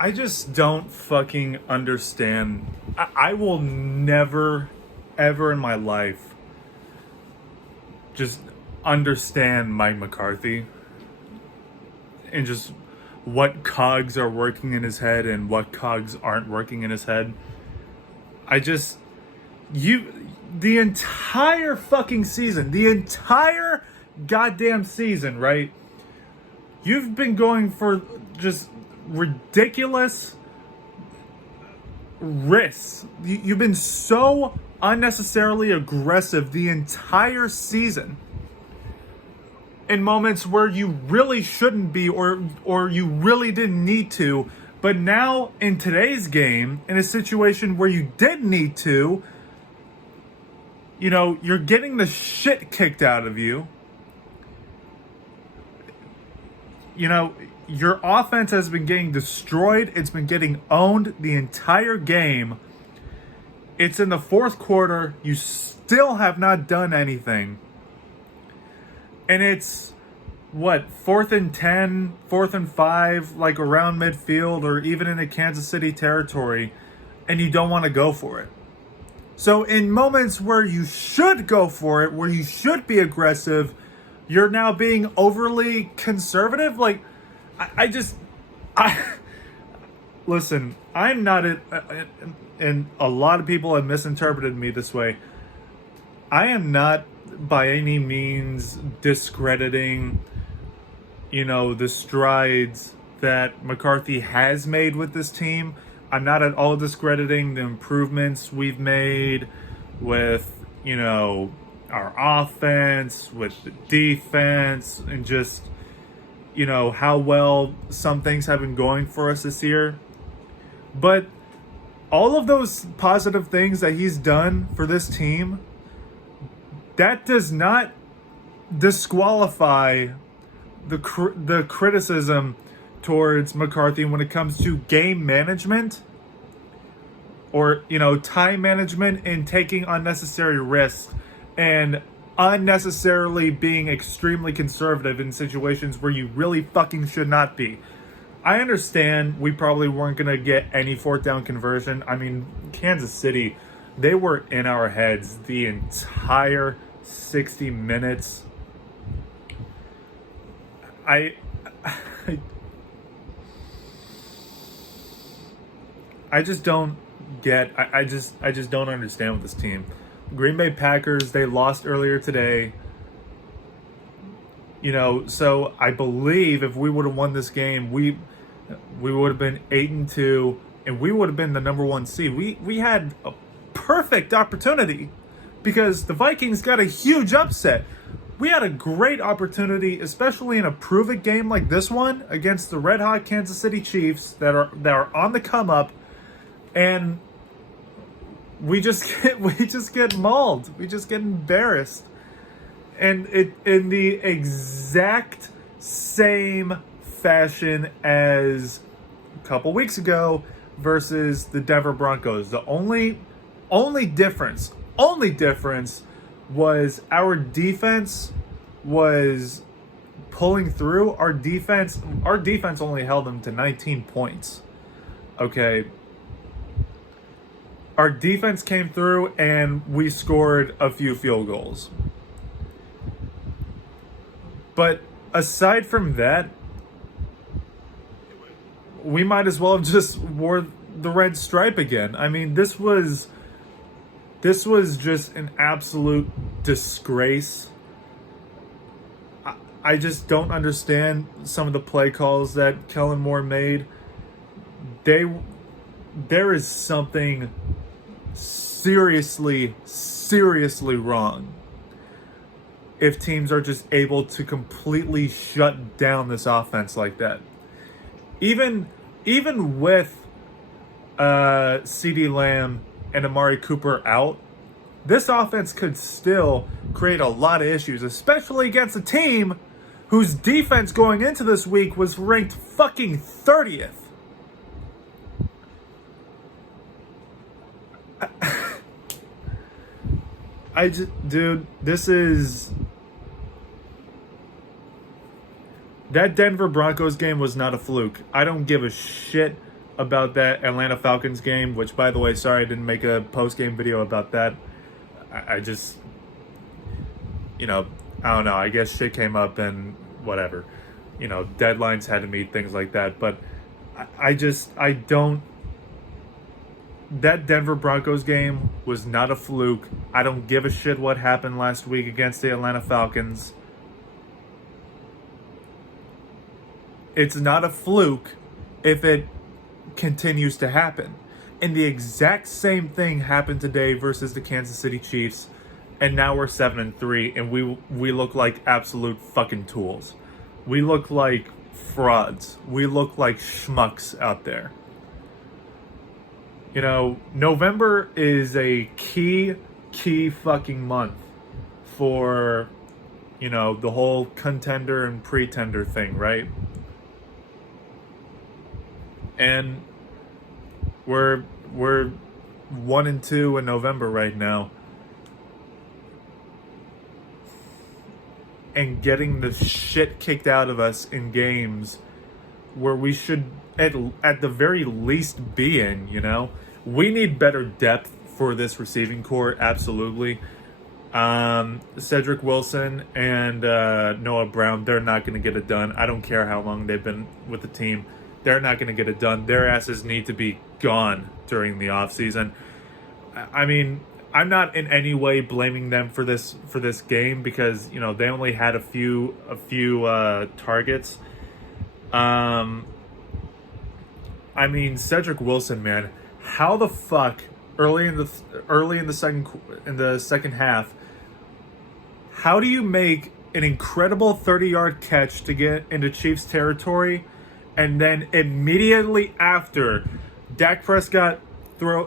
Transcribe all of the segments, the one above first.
I just don't fucking understand. I will never, ever in my life just understand Mike McCarthy and just what cogs are working in his head and what cogs aren't working in his head. I just, the entire fucking season, the entire goddamn season, right? You've been going for just ridiculous risks. You've been so unnecessarily aggressive the entire season in moments where you really shouldn't be, or you really didn't need to. But now in today's game, in a situation where you did need to, you're getting the shit kicked out of you. Your offense has been getting destroyed. It's been getting owned the entire game. It's in the fourth quarter. You still have not done anything. And it's, what, 4th and 10, 4th and 5, like around midfield or even in the Kansas City territory, and you don't want to go for it. So in moments where you should go for it, where you should be aggressive, you're now being overly conservative. Like, listen, I'm not, and a lot of people have misinterpreted me this way. I am not by any means discrediting, the strides that McCarthy has made with this team. I'm not at all discrediting the improvements we've made with, our offense, with the defense, and just, how well some things have been going for us this year. But all of those positive things that he's done for this team, that does not disqualify the criticism towards McCarthy when it comes to game management or, time management and taking unnecessary risks and unnecessarily being extremely conservative in situations where you really fucking should not be. I understand we probably weren't going to get any fourth down conversion. I mean, Kansas City, they were in our heads the entire 60 minutes. I just don't get. I just don't understand with this team. Green Bay Packers, they lost earlier today. So I believe if we would have won this game, we would have been 8-2, and we would have been the number 1 seed. We had a perfect opportunity because the Vikings got a huge upset. We had a great opportunity, especially in a prove-it game like this one against the red-hot Kansas City Chiefs that are on the come-up, and we just get mauled. We just get embarrassed, and it in the exact same fashion as a couple weeks ago versus the Denver Broncos. The only difference was our defense was pulling through. Our defense only held them to 19 points. Okay. Our defense came through and we scored a few field goals. But aside from that, we might as well have just wore the red stripe again. I mean, this was just an absolute disgrace. I just don't understand some of the play calls that Kellen Moore made. There is something seriously wrong if teams are just able to completely shut down this offense like that. Even with CeeDee Lamb and Amari Cooper out, this offense could still create a lot of issues, especially against a team whose defense going into this week was ranked fucking 30th. That Denver Broncos game was not a fluke. I don't give a shit about that Atlanta Falcons game, which, by the way, sorry I didn't make a post-game video about that. I just, I don't know. I guess shit came up and whatever. Deadlines had to meet, things like that. But I don't. That Denver Broncos game was not a fluke. I don't give a shit what happened last week against the Atlanta Falcons. It's not a fluke if it continues to happen. And the exact same thing happened today versus the Kansas City Chiefs. And now we're 7-3, and we look like absolute fucking tools. We look like frauds. We look like schmucks out there. November is a key fucking month for, the whole contender and pretender thing, right? And we're 1-2 in November right now. And getting the shit kicked out of us in games where we should at the very least be in, We need better depth for this receiving core, absolutely. Cedric Wilson and Noah Brown, they're not going to get it done. I don't care how long they've been with the team. They're not going to get it done. Their asses need to be gone during the offseason. I mean, I'm not in any way blaming them for this game because, they only had a few targets. I mean, Cedric Wilson, man, how the fuck early in the second half, how do you make an incredible 30-yard catch to get into Chiefs territory, and then immediately after, Dak Prescott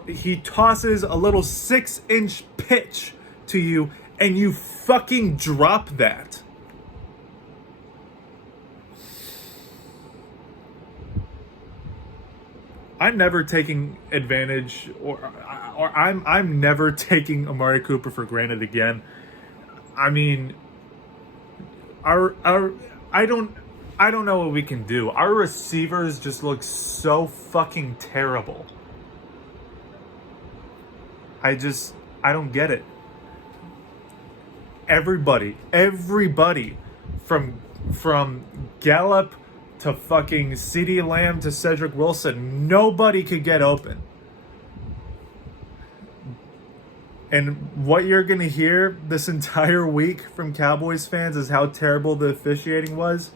he tosses a little 6-inch pitch to you, and you fucking drop that? I'm never taking advantage, or I'm never taking Amari Cooper for granted again. I mean, I don't know what we can do. Our receivers just look so fucking terrible. I don't get it. Everybody from Gallup to fucking CeeDee Lamb to Cedric Wilson, nobody could get open. And what you're going to hear this entire week from Cowboys fans is how terrible the officiating was.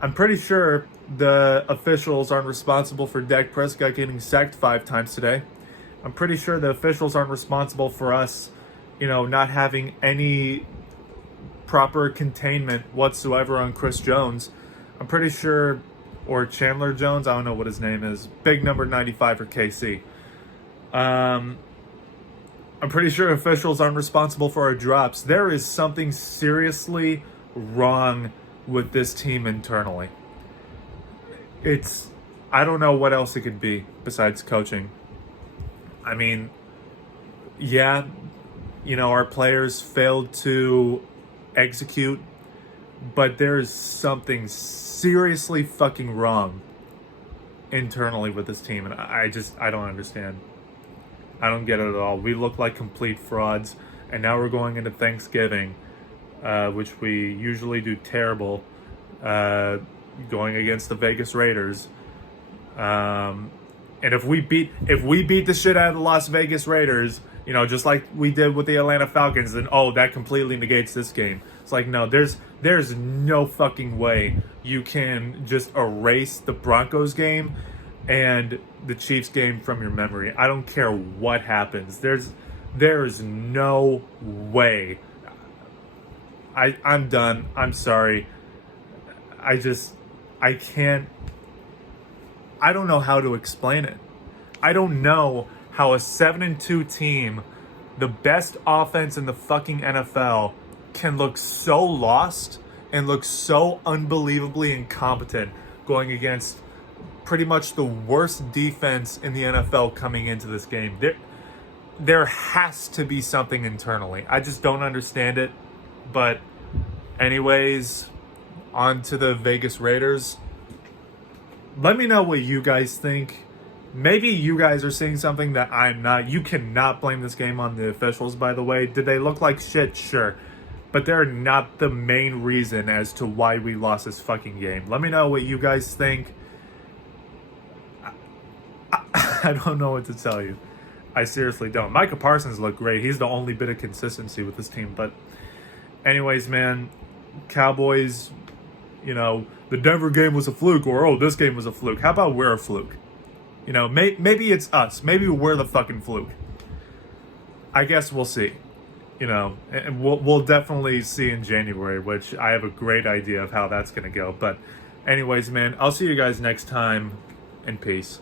I'm pretty sure the officials aren't responsible for Dak Prescott getting sacked 5 times today. I'm pretty sure the officials aren't responsible for us, not having any proper containment whatsoever on Chris Jones. I'm pretty sure, or Chandler Jones, I don't know what his name is. Big number 95 for KC. I'm pretty sure officials aren't responsible for our drops. There is something seriously wrong with this team internally. I don't know what else it could be besides coaching. I mean, yeah, our players failed to execute, but there's something seriously fucking wrong internally with this team, and I don't understand. I don't get it at all. We look like complete frauds, and now we're going into Thanksgiving, which we usually do terrible, going against the Vegas Raiders. And if we beat the shit out of the Las Vegas Raiders, just like we did with the Atlanta Falcons, then that completely negates this game. It's like, no, there's no fucking way you can just erase the Broncos game and the Chiefs game from your memory. I don't care what happens. There's no way. I'm done. I'm sorry. I can't. I don't know how to explain it. I don't know how a 7-2 team, the best offense in the fucking NFL, can look so lost and look so unbelievably incompetent going against pretty much the worst defense in the NFL coming into this game. There has to be something internally. I just don't understand it. But anyways, on to the Vegas Raiders. Let me know what you guys think. Maybe you guys are seeing something that I'm not. You cannot blame this game on the officials, by the way. Did they look like shit? Sure. But they're not the main reason as to why we lost this fucking game. Let me know what you guys think. I don't know what to tell you. I seriously don't. Micah Parsons looked great. He's the only bit of consistency with this team. But anyways, man, Cowboys, the Denver game was a fluke, or, oh, this game was a fluke. How about we're a fluke? Maybe it's us. Maybe we're the fucking fluke. I guess we'll see. And we'll definitely see in January, which I have a great idea of how that's going to go. But anyways, man, I'll see you guys next time, and peace.